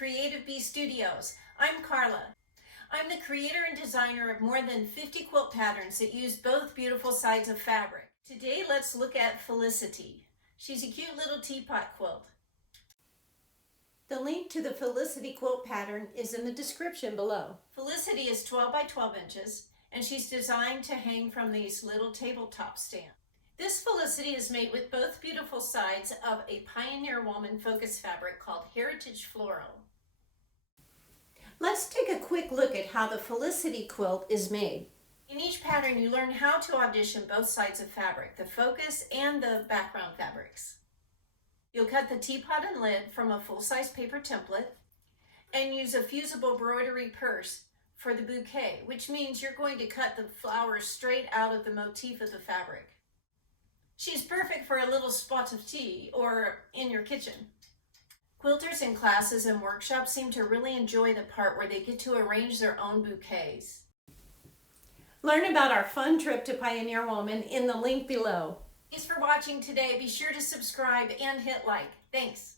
Creative Bee Studios. I'm Karla. I'm the creator and designer of more than 50 quilt patterns that use both beautiful sides of fabric. Today, let's look at Felicity. She's a cute little teapot quilt. The link to the Felicity quilt pattern is in the description below. Felicity is 12 by 12 inches, and she's designed to hang from these little tabletop stands. This Felicity is made with both beautiful sides of a Pioneer Woman focus fabric called Heritage Floral. Let's take a quick look at how the Felicity quilt is made. In each pattern, you learn how to audition both sides of fabric, the focus and the background fabrics. You'll cut the teapot and lid from a full-size paper template and use a fusible broderie purse for the bouquet, which means you're going to cut the flowers straight out of the motif of the fabric. She's perfect for a little spot of tea or in your kitchen. Quilters in classes and workshops seem to really enjoy the part where they get to arrange their own bouquets. Learn about our fun trip to Pioneer Woman in the link below. Thanks for watching today. Be sure to subscribe and hit like. Thanks.